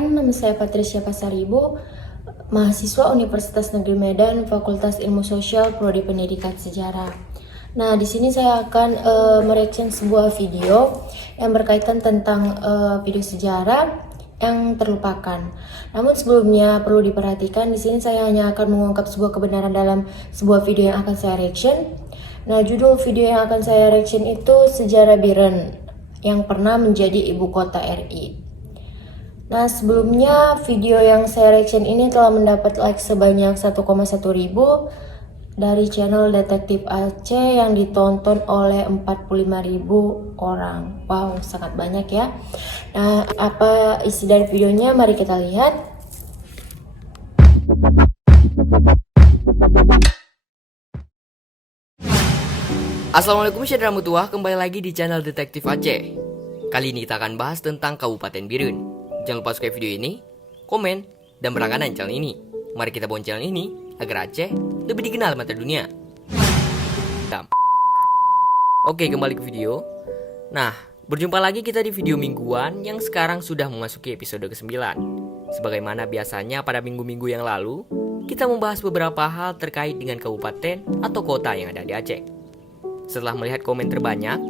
Perkenalkan, nama saya Patricia Pasaribu, mahasiswa Universitas Negeri Medan, Fakultas Ilmu Sosial, Prodi Pendidikan Sejarah. Nah, di sini saya akan mereaction sebuah video yang berkaitan tentang video sejarah yang terlupakan. Namun sebelumnya perlu diperhatikan, di sini saya hanya akan mengungkap sebuah kebenaran dalam sebuah video yang akan saya reaction. Nah, judul video yang akan saya reaction itu Sejarah Biren yang pernah menjadi ibu kota RI. Nah, sebelumnya video yang saya reaction ini telah mendapat like sebanyak 1,1 ribu dari channel Detektif Aceh yang ditonton oleh 45.000 orang. Wow, sangat banyak ya. Nah, apa isi dari videonya? Mari kita lihat. Assalamualaikum saudara mutuah, kembali lagi di channel Detektif Aceh. Kali ini kita akan bahas tentang Kabupaten Biren. Jangan lupa subscribe video ini, komen, dan berlangganan channel ini. Mari kita bangun channel ini agar Aceh lebih dikenal mata dunia. Oke, kembali ke video. Nah, berjumpa lagi kita di video mingguan yang sekarang sudah memasuki episode ke-9. Sebagaimana biasanya pada minggu-minggu yang lalu, kita membahas beberapa hal terkait dengan kabupaten atau kota yang ada di Aceh. Setelah melihat komen terbanyak,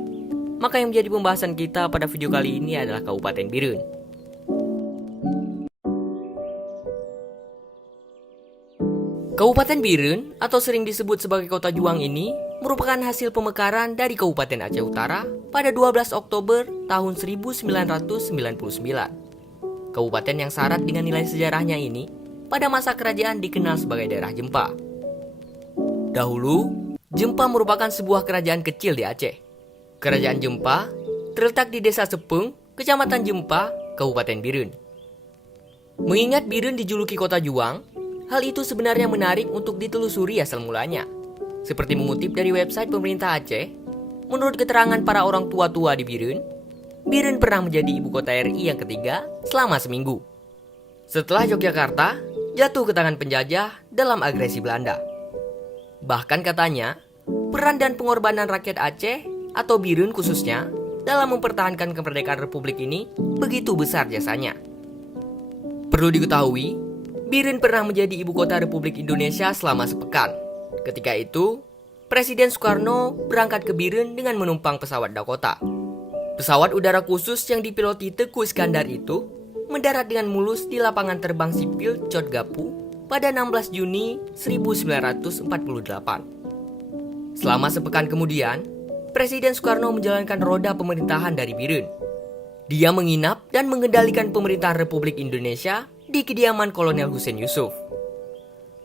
maka yang menjadi pembahasan kita pada video kali ini adalah Kabupaten Biren. Kabupaten Biren atau sering disebut sebagai Kota Juang ini merupakan hasil pemekaran dari Kabupaten Aceh Utara pada 12 Oktober tahun 1999. Kabupaten yang syarat dengan nilai sejarahnya ini pada masa kerajaan dikenal sebagai daerah Jempa. Dahulu, Jempa merupakan sebuah kerajaan kecil di Aceh. Kerajaan Jempa terletak di Desa Sepeng, Kecamatan Jempa, Kabupaten Biren. Mengingat Biren dijuluki Kota Juang, hal itu sebenarnya menarik untuk ditelusuri asal mulanya. Seperti mengutip dari website pemerintah Aceh, menurut keterangan para orang tua-tua di Biren, Biren pernah menjadi ibu kota RI yang ketiga selama seminggu. Setelah Yogyakarta jatuh ke tangan penjajah dalam agresi Belanda. Bahkan katanya, peran dan pengorbanan rakyat Aceh atau Biren khususnya dalam mempertahankan kemerdekaan Republik ini begitu besar jasanya. Perlu diketahui, Biren pernah menjadi ibu kota Republik Indonesia selama sepekan. Ketika itu, Presiden Soekarno berangkat ke Biren dengan menumpang pesawat Dakota. Pesawat udara khusus yang dipiloti Teuku Iskandar itu mendarat dengan mulus di lapangan terbang sipil Cotgapu pada 16 Juni 1948. Selama sepekan kemudian, Presiden Soekarno menjalankan roda pemerintahan dari Biren. Dia menginap dan mengendalikan pemerintahan Republik Indonesia di kediaman Kolonel Hussein Yusuf.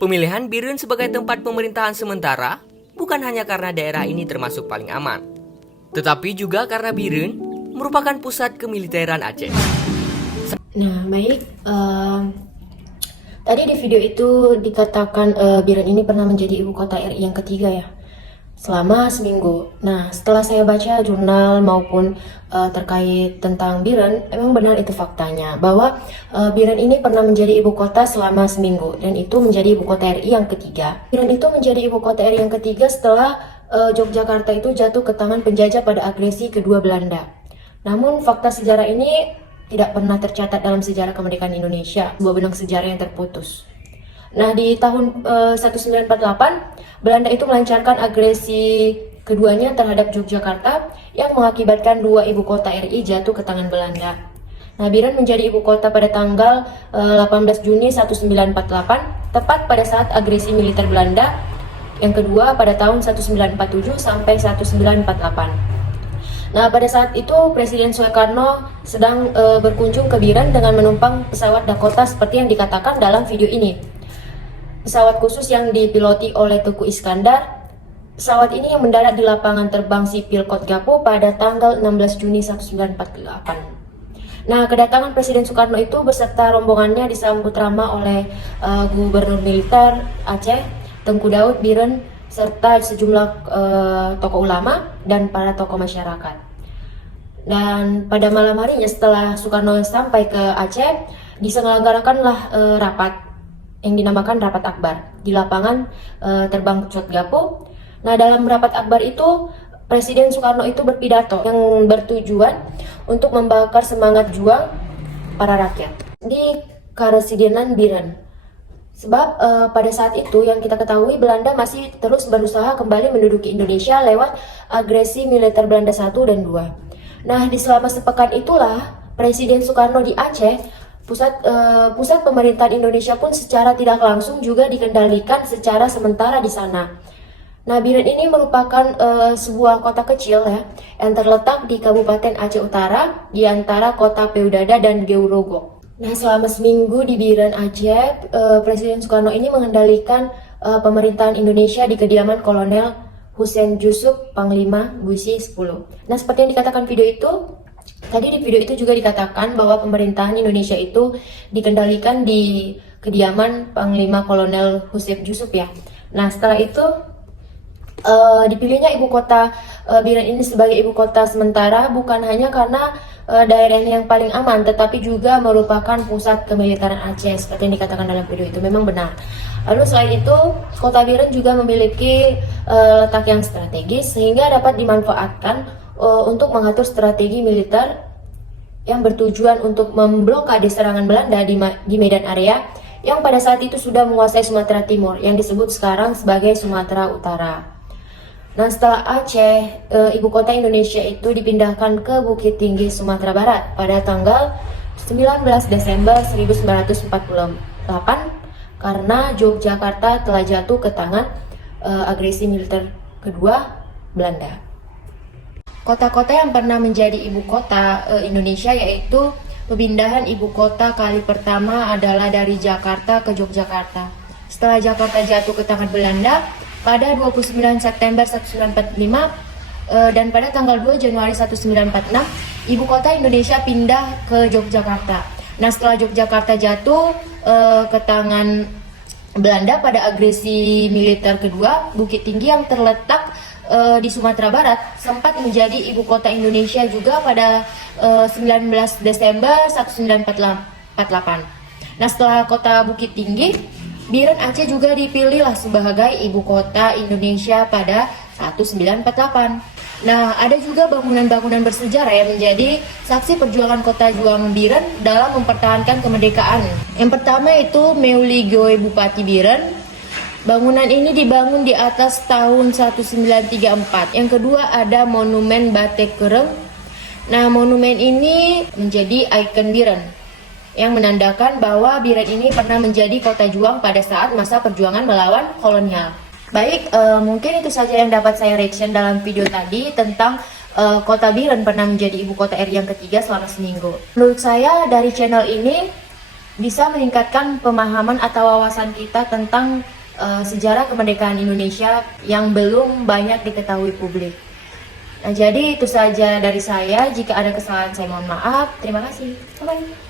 Pemilihan Biren sebagai tempat pemerintahan sementara bukan hanya karena daerah ini termasuk paling aman, tetapi juga karena Biren merupakan pusat kemiliteran Aceh. Nah, baik. Tadi di video itu dikatakan Biren ini pernah menjadi ibu kota RI yang ketiga ya, selama seminggu. Nah, setelah saya baca jurnal maupun terkait tentang Biren, memang benar itu faktanya bahwa Biren ini pernah menjadi ibu kota selama seminggu dan itu menjadi ibu kota RI yang ketiga. Biren itu menjadi ibu kota RI yang ketiga setelah Yogyakarta itu jatuh ke tangan penjajah pada agresi kedua Belanda. Namun fakta sejarah ini tidak pernah tercatat dalam sejarah kemerdekaan Indonesia, sebuah benang sejarah yang terputus. Nah, di tahun 1948, Belanda itu melancarkan agresi keduanya terhadap Yogyakarta yang mengakibatkan dua ibu kota RI jatuh ke tangan Belanda. Nah, Biren menjadi ibu kota pada tanggal 18 Juni 1948, tepat pada saat agresi militer Belanda yang kedua pada tahun 1947 sampai 1948. Nah, pada saat itu Presiden Soekarno sedang berkunjung ke Biren dengan menumpang pesawat Dakota seperti yang dikatakan dalam video ini. Pesawat khusus yang dipiloti oleh Teuku Iskandar. Pesawat ini yang mendarat di lapangan terbang sipil Cotgapu pada tanggal 16 Juni 1948. Nah, kedatangan Presiden Soekarno itu beserta rombongannya disambut ramah oleh Gubernur Militer Aceh, Tengku Daud Biren, serta sejumlah tokoh ulama dan para tokoh masyarakat. Dan pada malam harinya setelah Soekarno sampai ke Aceh, diselenggarakanlah rapat yang dinamakan Rapat Akbar di lapangan terbang Cotgapu. Nah, dalam Rapat Akbar itu Presiden Soekarno itu berpidato yang bertujuan untuk membakar semangat juang para rakyat. di Karesidenan Biren. Sebab pada saat itu yang kita ketahui Belanda masih terus berusaha kembali menduduki Indonesia lewat agresi militer Belanda 1 dan 2. Nah, di selama sepekan itulah Presiden Soekarno di Aceh, pusat pemerintahan Indonesia pun secara tidak langsung juga dikendalikan secara sementara di sana. Nah, Biren ini merupakan sebuah kota kecil ya, yang terletak di Kabupaten Aceh Utara, di antara kota Peudada dan Georogo. Nah, selama seminggu di Biren Aceh, Presiden Soekarno ini mengendalikan pemerintahan Indonesia di kediaman Kolonel Hussein Yusuf, Panglima Busi 10. Nah, seperti yang dikatakan video itu, tadi di video itu juga dikatakan bahwa pemerintahan Indonesia itu dikendalikan di kediaman Panglima Kolonel Hussein Yusuf ya. Nah, setelah itu dipilihnya ibu kota Biren ini sebagai ibu kota sementara bukan hanya karena daerah ini yang paling aman, tetapi juga merupakan pusat kemiliteran Aceh seperti yang dikatakan dalam video itu, memang benar. Lalu selain itu, kota Biren juga memiliki letak yang strategis sehingga dapat dimanfaatkan untuk mengatur strategi militer yang bertujuan untuk memblokade serangan Belanda di Medan Area yang pada saat itu sudah menguasai Sumatera Timur yang disebut sekarang sebagai Sumatera Utara. Nah, setelah Aceh, ibu kota Indonesia itu dipindahkan ke Bukit Tinggi, Sumatera Barat pada tanggal 19 Desember 1948 karena Yogyakarta telah jatuh ke tangan agresi militer kedua Belanda. Kota-kota yang pernah menjadi ibu kota Indonesia yaitu pemindahan ibu kota kali pertama adalah dari Jakarta ke Yogyakarta. Setelah Jakarta jatuh ke tangan Belanda pada 29 September 1945 dan pada tanggal 2 Januari 1946, ibu kota Indonesia pindah ke Yogyakarta. Nah, setelah Yogyakarta jatuh ke tangan Belanda pada agresi militer kedua, Bukit Tinggi yang terletak di Sumatera Barat sempat menjadi ibu kota Indonesia juga pada 19 Desember 1948. Nah, setelah kota Bukit Tinggi, Biren Aceh juga dipilihlah sebagai ibu kota Indonesia pada 1948. Nah, ada juga bangunan-bangunan bersejarah yang menjadi saksi perjuangan kota Juang Biren dalam mempertahankan kemerdekaan. Yang pertama itu Meuligoe Bupati Biren. Bangunan ini dibangun di atas tahun 1934. Yang kedua ada Monumen Batek Kereng. Nah, monumen ini menjadi ikon Biren yang menandakan bahwa Biren ini pernah menjadi kota juang pada saat masa perjuangan melawan kolonial. Baik, mungkin itu saja yang dapat saya reaction dalam video tadi tentang kota Biren pernah menjadi ibu kota RI yang ketiga selama seminggu. Menurut saya dari channel ini bisa meningkatkan pemahaman atau wawasan kita tentang sejarah kemerdekaan Indonesia yang belum banyak diketahui publik. Nah, jadi itu saja dari saya. Jika ada kesalahan saya mohon maaf. Terima kasih. Bye-bye.